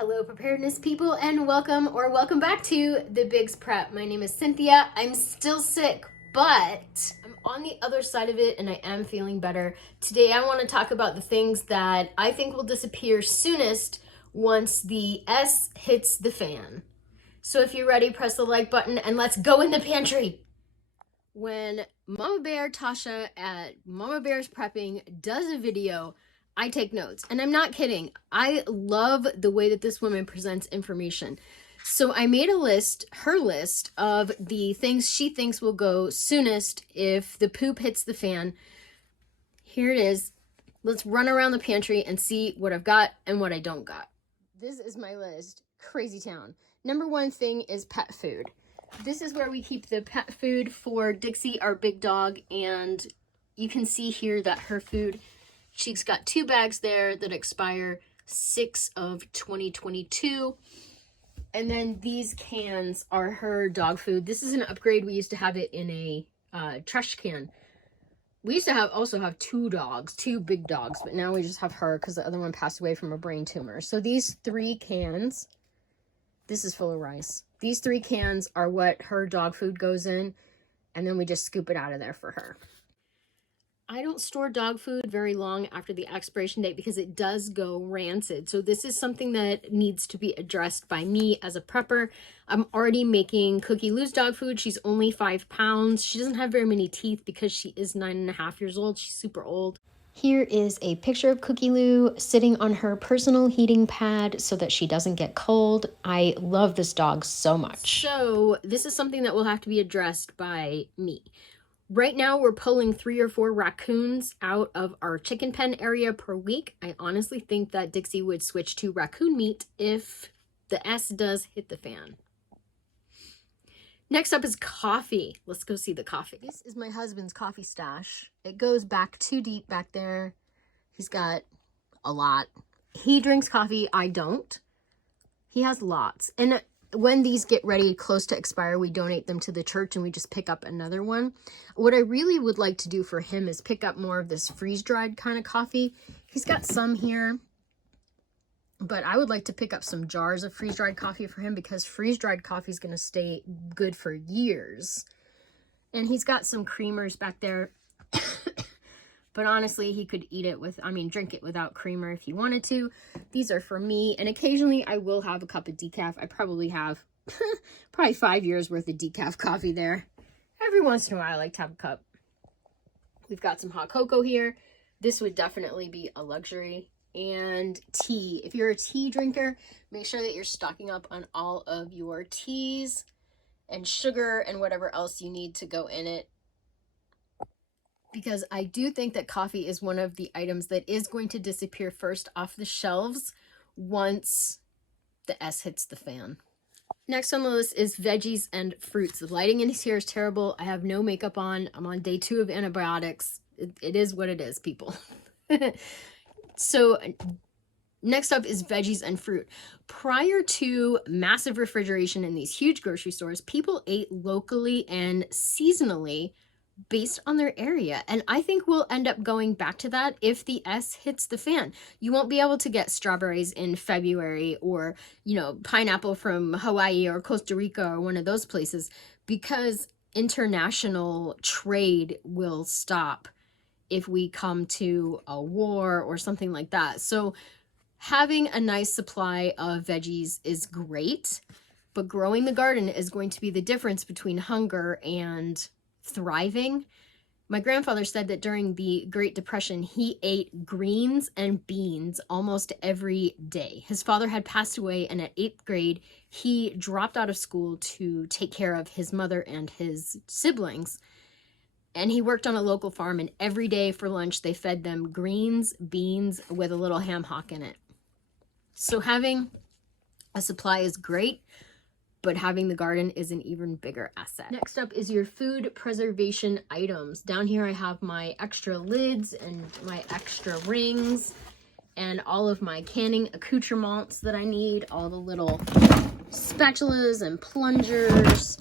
Hello preparedness people, and welcome back to the Bigs Prep. My name is Cynthia. I'm still sick, but I'm on the other side of it and I am feeling better. Today I want to talk about the things that I think will disappear soonest once the S hits the fan. So if you're ready, press the like button and let's go in the pantry. When Mama Bear Tasha at Mama Bear's Prepping does a video, I take notes, and I'm not kidding. I love the way that this woman presents information. So I made a list, her list, of the things she thinks will go soonest if the poop hits the fan. Here it is. Let's run around the pantry and see what I've got and what I don't got. This is my list. Crazy town. Number one thing is pet food. This is where we keep the pet food for Dixie, our big dog, and you can see here that her food, she's got 2 bags there that expire 6 of 2022. And then these cans are her dog food. This is an upgrade. We used to have it in a trash can. We used to also have 2 dogs, 2 big dogs, but now we just have her because the other one passed away from a brain tumor. So these 3 cans, this is full of rice. These 3 cans are what her dog food goes in, and then we just scoop it out of there for her. I don't store dog food very long after the expiration date because it does go rancid. So this is something that needs to be addressed by me as a prepper. I'm already making Cookie Lou's dog food. She's only 5 pounds. She doesn't have very many teeth because she is 9.5 years old. She's super old. Here is a picture of Cookie Lou sitting on her personal heating pad so that she doesn't get cold. I love this dog so much. So this is something that will have to be addressed by me. Right now, we're pulling 3 or 4 raccoons out of our chicken pen area per week. I honestly think that Dixie would switch to raccoon meat if the S does hit the fan. Next up is coffee. Let's go see the coffee. This is my husband's coffee stash. It goes back too deep back there. He's got a lot. He drinks coffee. I don't. He has lots. And when these get ready, close to expire, we donate them to the church and we just pick up another one. What I really would like to do for him is pick up more of this freeze-dried kind of coffee. He's got some here, but I would like to pick up some jars of freeze-dried coffee for him because freeze-dried coffee is going to stay good for years. And he's got some creamers back there. But honestly, he could drink it without creamer if he wanted to. These are for me. And occasionally I will have a cup of decaf. I probably have probably 5 years worth of decaf coffee there. Every once in a while I like to have a cup. We've got some hot cocoa here. This would definitely be a luxury. And tea. If you're a tea drinker, make sure that you're stocking up on all of your teas and sugar and whatever else you need to go in it. Because I do think that coffee is one of the items that is going to disappear first off the shelves once the S hits the fan. Next on the list is veggies and fruits. The lighting in here is terrible. I have no makeup on. I'm on day 2 of antibiotics. It is what it is, people. So next up is veggies and fruit. Prior to massive refrigeration in these huge grocery stores, people ate locally and seasonally based on their area. And I think we'll end up going back to that if the S hits the fan. You won't be able to get strawberries in February or, pineapple from Hawaii or Costa Rica or one of those places because international trade will stop if we come to a war or something like that. So having a nice supply of veggies is great, but growing the garden is going to be the difference between hunger and thriving. My grandfather said that during the Great Depression, he ate greens and beans almost every day. His father had passed away, and at 8th grade, he dropped out of school to take care of his mother and his siblings. And he worked on a local farm, and every day for lunch, they fed them greens, beans with a little ham hock in it. So having a supply is great, but having the garden is an even bigger asset. Next up is your food preservation items. Down here I have my extra lids and my extra rings and all of my canning accoutrements that I need, all the little spatulas and plungers,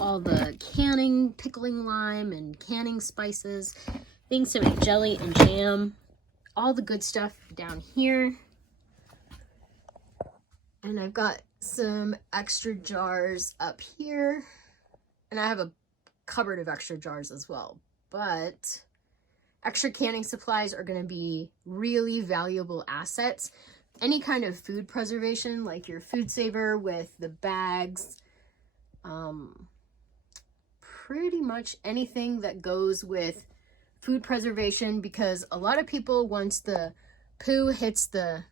all the canning, pickling lime and canning spices, things to make jelly and jam, all the good stuff down here. And I've got some extra jars up here. And I have a cupboard of extra jars as well. But extra canning supplies are going to be really valuable assets. Any kind of food preservation, like your food saver with the bags, pretty much anything that goes with food preservation, because a lot of people, once the poo hits the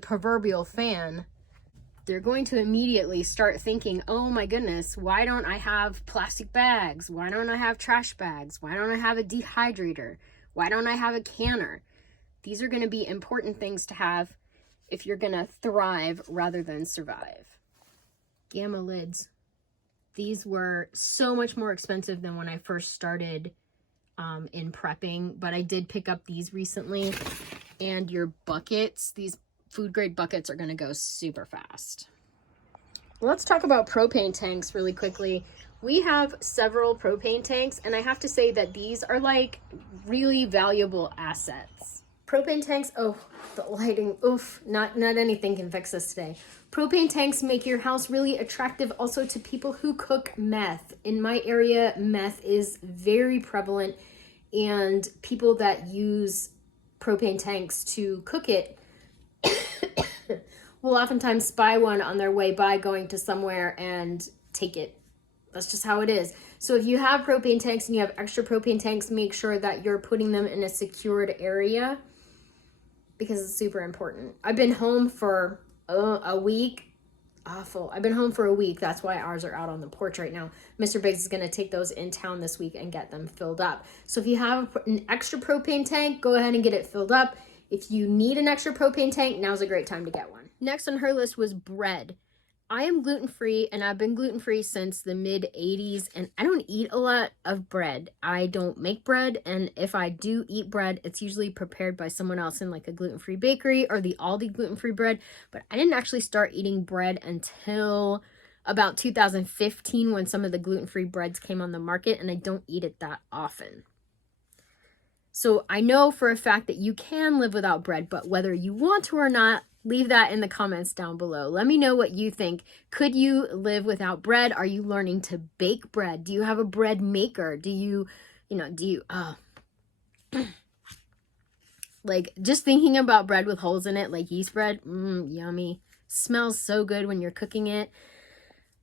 proverbial fan, they're going to immediately start thinking, oh my goodness, why don't I have plastic bags? Why don't I have trash bags? Why don't I have a dehydrator? Why don't I have a canner? These are going to be important things to have if you're going to thrive rather than survive. Gamma lids. These were so much more expensive than when I first started in prepping, but I did pick up these recently. And your buckets, these food grade buckets, are going to go super fast. Let's talk about propane tanks really quickly. We have several propane tanks, and I have to say that these are like really valuable assets. Propane tanks, oh, the lighting, oof, not anything can fix this today. Propane tanks make your house really attractive also to people who cook meth. In my area, meth is very prevalent, and people that use propane tanks to cook it will oftentimes spy one on their way by going to somewhere and take it. That's just how it is. So if you have propane tanks and you have extra propane tanks, make sure that you're putting them in a secured area, because it's super important. I've been home for a week. Awful. I've been home for a week. That's why ours are out on the porch right now. Mr. Biggs is going to take those in town this week and get them filled up. So if you have an extra propane tank, go ahead and get it filled up. If you need an extra propane tank, now's a great time to get one. Next on her list was bread. I am gluten-free, and I've been gluten-free since the mid-80s, and I don't eat a lot of bread. I don't make bread, and if I do eat bread, it's usually prepared by someone else in like a gluten-free bakery or the Aldi gluten-free bread, but I didn't actually start eating bread until about 2015 when some of the gluten-free breads came on the market, and I don't eat it that often. So I know for a fact that you can live without bread, but whether you want to or not, leave that in the comments down below. Let me know what you think. Could you live without bread? Are you learning to bake bread? Do you have a bread maker? Do you like, just thinking about bread with holes in it, like yeast bread, yummy. Smells so good when you're cooking it.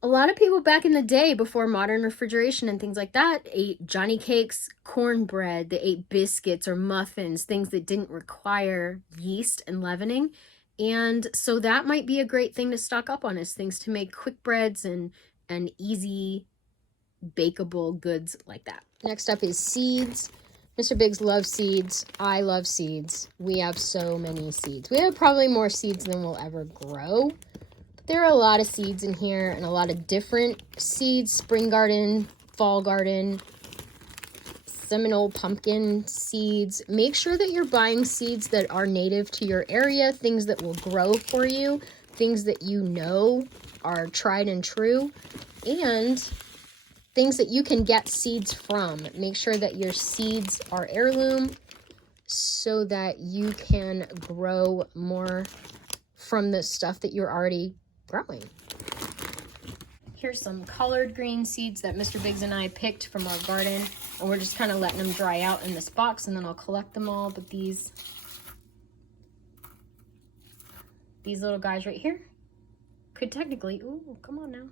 A lot of people back in the day, before modern refrigeration and things like that, ate Johnny cakes, cornbread. They ate biscuits or muffins, things that didn't require yeast and leavening. And so that might be a great thing to stock up on, is things to make quick breads and easy bakeable goods like that. Next up is seeds. Mr. Biggs loves seeds. I love seeds. We have so many seeds. We have probably more seeds than we'll ever grow. But there are a lot of seeds in here and a lot of different seeds. Spring garden, fall garden, Seminole pumpkin seeds. Make sure that you're buying seeds that are native to your area, things that will grow for you, things that you know are tried and true, and things that you can get seeds from. Make sure that your seeds are heirloom so that you can grow more from the stuff that you're already growing. Here's some collard green seeds that Mr. Biggs and I picked from our garden, and we're just kind of letting them dry out in this box, and then I'll collect them all. But these little guys right here could technically, ooh, come on now.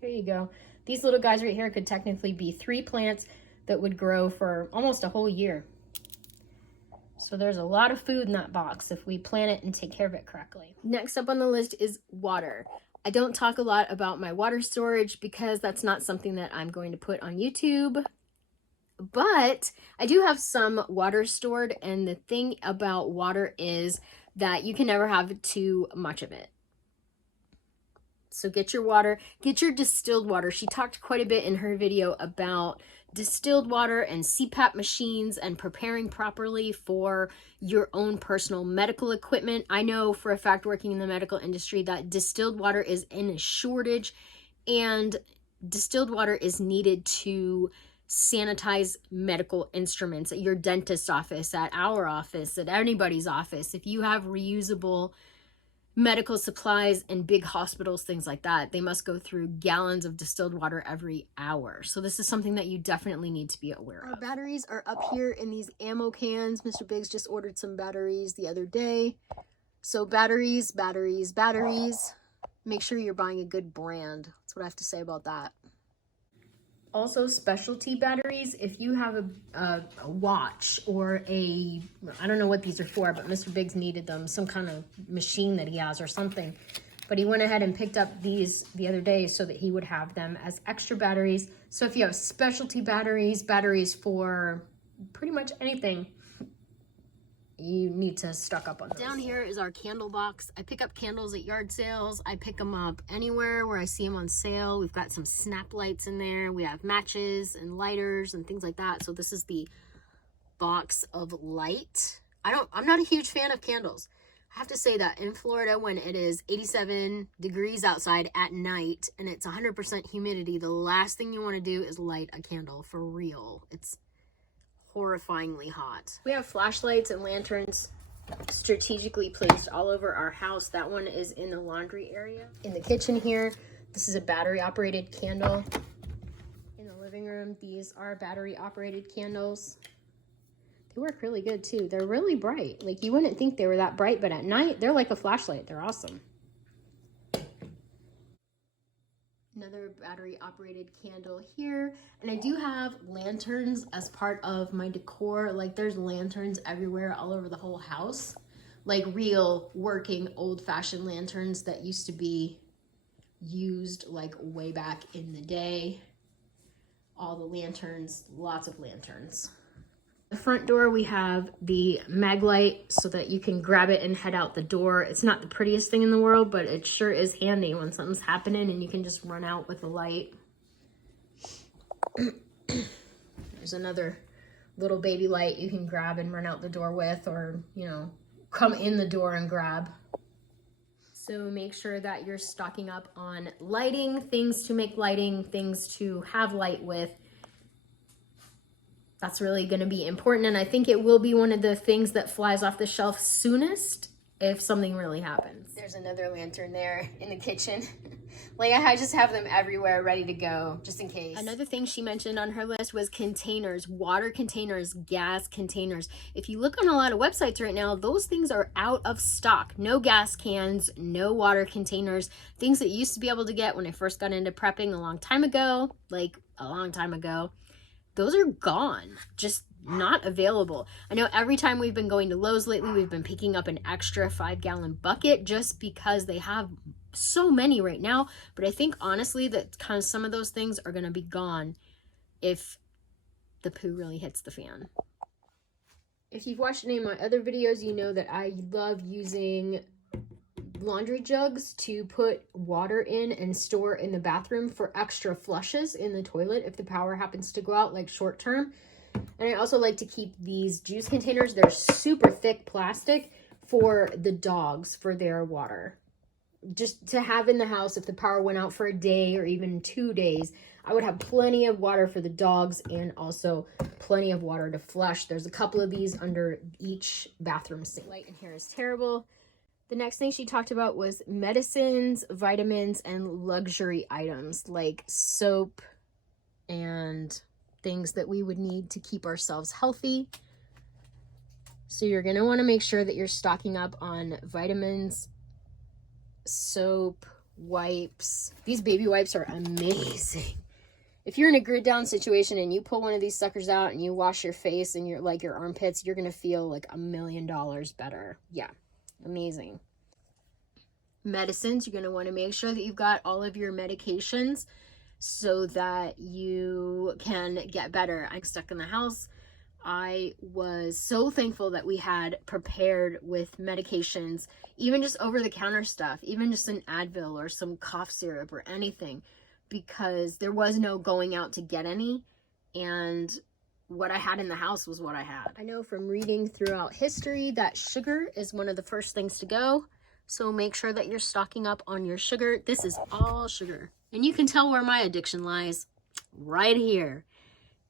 There you go. These little guys right here could technically be 3 plants that would grow for almost a whole year. So there's a lot of food in that box if we plant it and take care of it correctly. Next up on the list is water. I don't talk a lot about my water storage because that's not something that I'm going to put on YouTube. But I do have some water stored, and the thing about water is that you can never have too much of it. So get your water, get your distilled water. She talked quite a bit in her video about distilled water and CPAP machines and preparing properly for your own personal medical equipment. I know for a fact, working in the medical industry, that distilled water is in a shortage, and distilled water is needed to sanitize medical instruments at your dentist's office, at our office, at anybody's office. If you have reusable medical supplies and big hospitals, things like that, they must go through gallons of distilled water every hour. So this is something that you definitely need to be aware of. Our batteries are up here in these ammo cans. Mr. Biggs just ordered some batteries the other day. So batteries. Make sure you're buying a good brand. That's what I have to say about that. Also, specialty batteries. If you have a watch or I don't know what these are for, but Mr. Biggs needed them, some kind of machine that he has or something. But he went ahead and picked up these the other day so that he would have them as extra batteries. So if you have specialty batteries for pretty much anything, you need to stock up on those. Down here is our candle box. I pick up candles at yard sales. I pick them up anywhere where I see them on sale. We've got some snap lights in there. We have matches and lighters and things like that. So this is the box of light. I'm not a huge fan of candles. I have to say that in Florida, when it is 87 degrees outside at night and it's 100% humidity, the last thing you want to do is light a candle, for real. It's horrifyingly hot. We have flashlights and lanterns strategically placed all over our house. That one is in the laundry area. In the kitchen here, this is a battery operated candle. In the living room, these are battery operated candles. They work really good too. They're really bright. Like, you wouldn't think they were that bright, but at night they're like a flashlight. They're awesome. Another battery operated candle here. And I do have lanterns as part of my decor. Like, there's lanterns everywhere all over the whole house. Like real working old-fashioned lanterns that used to be used like way back in the day. All the lanterns, lots of lanterns. The front door, we have the mag light so that you can grab it and head out the door. It's not the prettiest thing in the world, but it sure is handy when something's happening and you can just run out with the light. There's another little baby light you can grab and run out the door with, or, you know, come in the door and grab. So make sure that you're stocking up on lighting, things to make lighting, things to have light with. That's really going to be important, and I think it will be one of the things that flies off the shelf soonest if something really happens. There's another lantern there in the kitchen. Like, I just have them everywhere ready to go, just in case. Another thing she mentioned on her list was containers, water containers, gas containers. If you look on a lot of websites right now, those things are out of stock. No gas cans, no water containers, things that you used to be able to get when I first got into prepping a long time ago, like a long time ago. Those are gone, just not available. I know every time we've been going to Lowe's lately, we've been picking up an extra 5-gallon bucket just because they have so many right now. But I think honestly that kind of some of those things are going to be gone if the poo really hits the fan. If you've watched any of my other videos, you know that I love using laundry jugs to put water in and store in the bathroom for extra flushes in the toilet if the power happens to go out, like short term. And I also like to keep these juice containers. They're super thick plastic for the dogs, for their water, just to have in the house if the power went out for a day or even 2 days. I would have plenty of water for the dogs and also plenty of water to flush. There's a couple of these under each bathroom sink. Light in here is terrible. The next thing she talked about was medicines, vitamins, and luxury items like soap and things that we would need to keep ourselves healthy. So you're going to want to make sure that you're stocking up on vitamins, soap, wipes. These baby wipes are amazing. If you're in a grid down situation and you pull one of these suckers out and you wash your face and your armpits, you're going to feel like $1 million better. Yeah. Amazing. Medicines, you're going to want to make sure that you've got all of your medications so that you can get better. I'm stuck in the house. I was so thankful that we had prepared with medications, even just over-the-counter stuff, even just an Advil or some cough syrup or anything, because there was no going out to get any, and what I had in the house was what I had. I know from reading throughout history that sugar is one of the first things to go. So make sure that you're stocking up on your sugar. This is all sugar. And you can tell where my addiction lies. Right here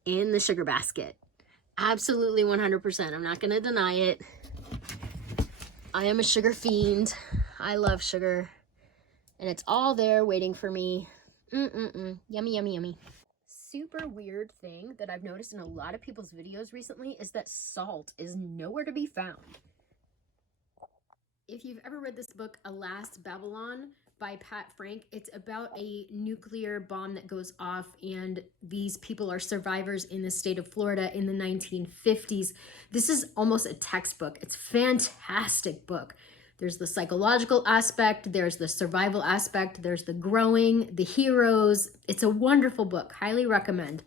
in the sugar basket. Absolutely 100%. I'm not going to deny it. I am a sugar fiend. I love sugar. And it's all there waiting for me. Yummy, yummy, yummy. Super weird thing that I've noticed in a lot of people's videos recently is that salt is nowhere to be found. If you've ever read this book, Alas, Babylon, by Pat Frank, it's about a nuclear bomb that goes off, and these people are survivors in the state of Florida in the 1950s. This is almost a textbook. It's a fantastic book. There's the psychological aspect, there's the survival aspect, there's the growing, the heroes. It's a wonderful book. Highly recommend.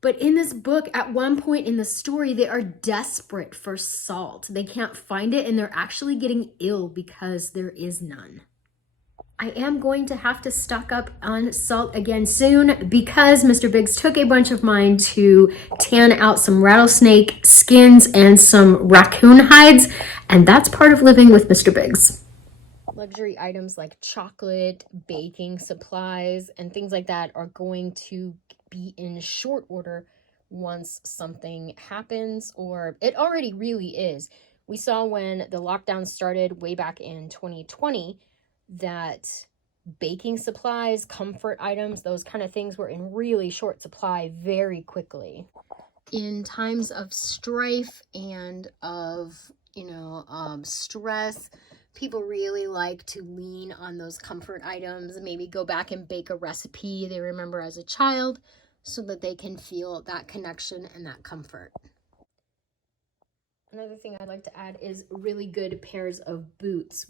But in this book, at one point in the story, they are desperate for salt. They can't find it, and they're actually getting ill because there is none. I am going to have to stock up on salt again soon because Mr. Biggs took a bunch of mine to tan out some rattlesnake skins and some raccoon hides, and that's part of living with Mr. Biggs. Luxury items like chocolate, baking supplies, and things like that are going to be in short order once something happens, or it already really is. We saw when the lockdown started way back in 2020 that baking supplies, comfort items, those kind of things were in really short supply very quickly. In times of strife and of, stress, people really like to lean on those comfort items, maybe go back and bake a recipe they remember as a child so that they can feel that connection and that comfort. Another thing I'd like to add is really good pairs of boots.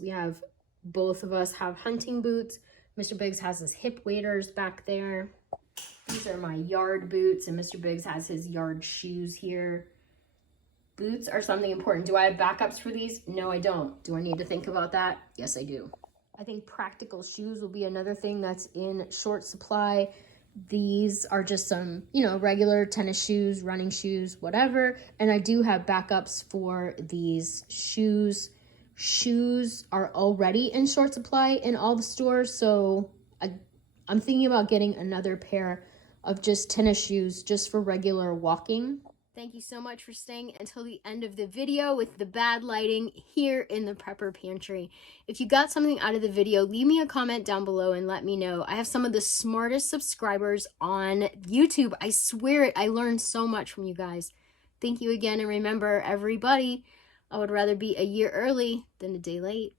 Both of us have hunting boots. Mr. Biggs has his hip waders back there. These are my yard boots, and Mr. Biggs has his yard shoes here. Boots are something important. Do I have backups for these? No, I don't. Do I need to think about that? Yes, I do. I think practical shoes will be another thing that's in short supply. These are just some, regular tennis shoes, running shoes, whatever. And I do have backups for these shoes. Shoes are already in short supply in all the stores, so I'm thinking about getting another pair of just tennis shoes just for regular walking. Thank you so much for staying until the end of the video with the bad lighting here in the Prepper Pantry. If you got something out of the video, leave me a comment down below and let me know. I have some of the smartest subscribers on YouTube. I swear it. I learned so much from you guys. Thank you again, and remember, everybody, I would rather be a year early than a day late.